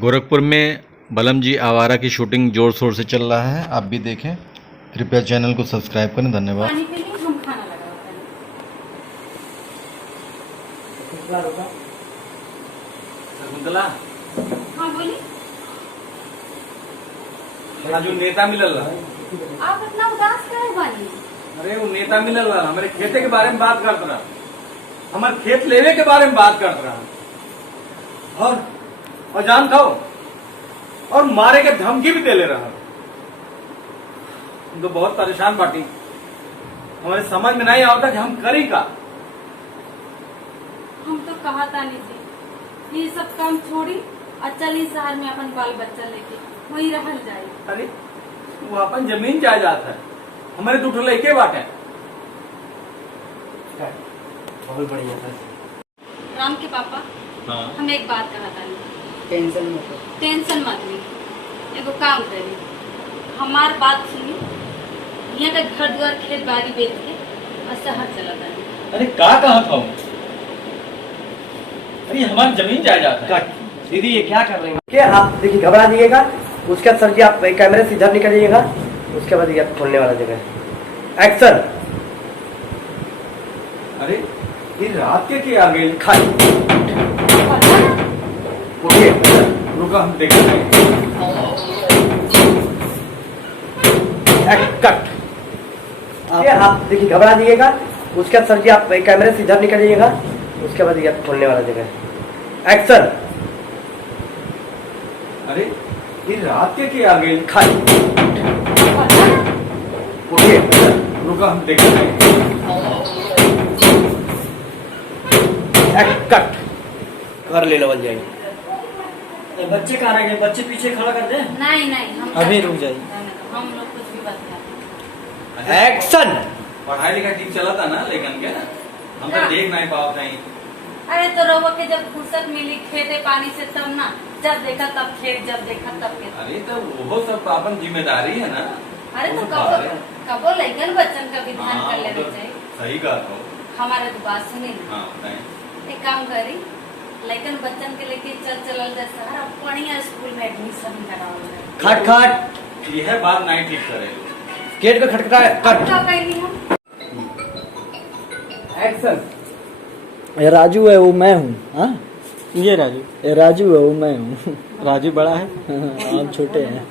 गोरखपुर में बलम जी आवारा की शूटिंग जोर शोर से चल रहा है, आप भी देखें। कृपया चैनल को सब्सक्राइब करें। धन्यवाद। पानी के लिए हम खाना लगा होता है। शकुंतला, हाँ बोलिए। जो नेता मिलल रहा, आप इतना उदास काहे बानी? अरे वो नेता मिलल रहा, हमारे खेते के बारे में बात करत रहा, हमारे खेत लेवे के बारे में बात करत रहा, और जान खाओ और मारे के धमकी भी दे ले रहा। हम तो बहुत परेशान बाटी, हमारे समझ में नहीं आता कि हम करी का। हम तो कहा था नहीं जी, ये सब काम छोड़ी और चली शहर में अपन बाल बच्चा लेके वही रहल जाए। अरे वो अपन जमीन जायदाद है, हमारे दूठो लड़के बाटे। बहुत बढ़िया था राम के पापा। हाँ। हम एक बात कहा था, टेंशन मत ली। एगो काम करी, हमार बात सुनी, यहाँ का घर द्वार खेत बाड़ी बेच के और शहर चला था। अरे का कहा था? अरे हमारी जमीन जायदाद है। दीदी ये क्या कर रही हैं? क्या आप देखिए घबरा जाइएगा, उसके बाद सर जी आप कैमरे से इधर निकल जाइएगा, उसके बाद ये खोलने वाला जगह है। एक्शन। अरे ये रात के आ गए? खाली उठिए, रुका हम देख रहे हैं। कट। क्या आप देखिए घबरा जाइएगा, उसके बाद सर जी आप कैमरे से इधर निकल जाइएगा, उसके बाद ये खोलने वाला जगह है। एक्शन। अरे ये रात के आ गए? खाली उठिए, रुका हम देख रहे हैं। कट। कर लेना बन जाएगी। बच्चे कहाँ रह गए? बच्चे पीछे खड़ा कर दे। नहीं हम अभी रुक जाइए। हम लोग कुछ भी बात करते। एक्शन। पढ़ाई लिखाई ठीक चला था ना, लेकिन क्या हम तो देख नहीं पाओ कहीं। अरे तो रउआ के जब फुर्सत मिली खेते पानी से तब ना, जब देखा तब खेत, जब देखा तब खेत। अरे तो वो सब अपन जिम्मेदारी है ना। अरे तो वो बात है। कबो लइकन बच्चन का भी ध्यान कर लेना तो चाहिए। सही कहा तो। हमारे तो बात सुनी ना। हाँ बताएं। एक काम करी, लइकन बच्चन के लेके चलल जाए शहर, अब बढ़िया स्कूल में एडमिशन करावल जाए। खट खट। यह बात नहीं ठीक करे। गेट पे खटखटा है। कट। क्या कहली हम? एक्शन। ये राजू है वो मैं हूँ। हाँ ये राजू ये राजू है वो मैं हूँ। राजू बड़ा है, हम छोटे हैं।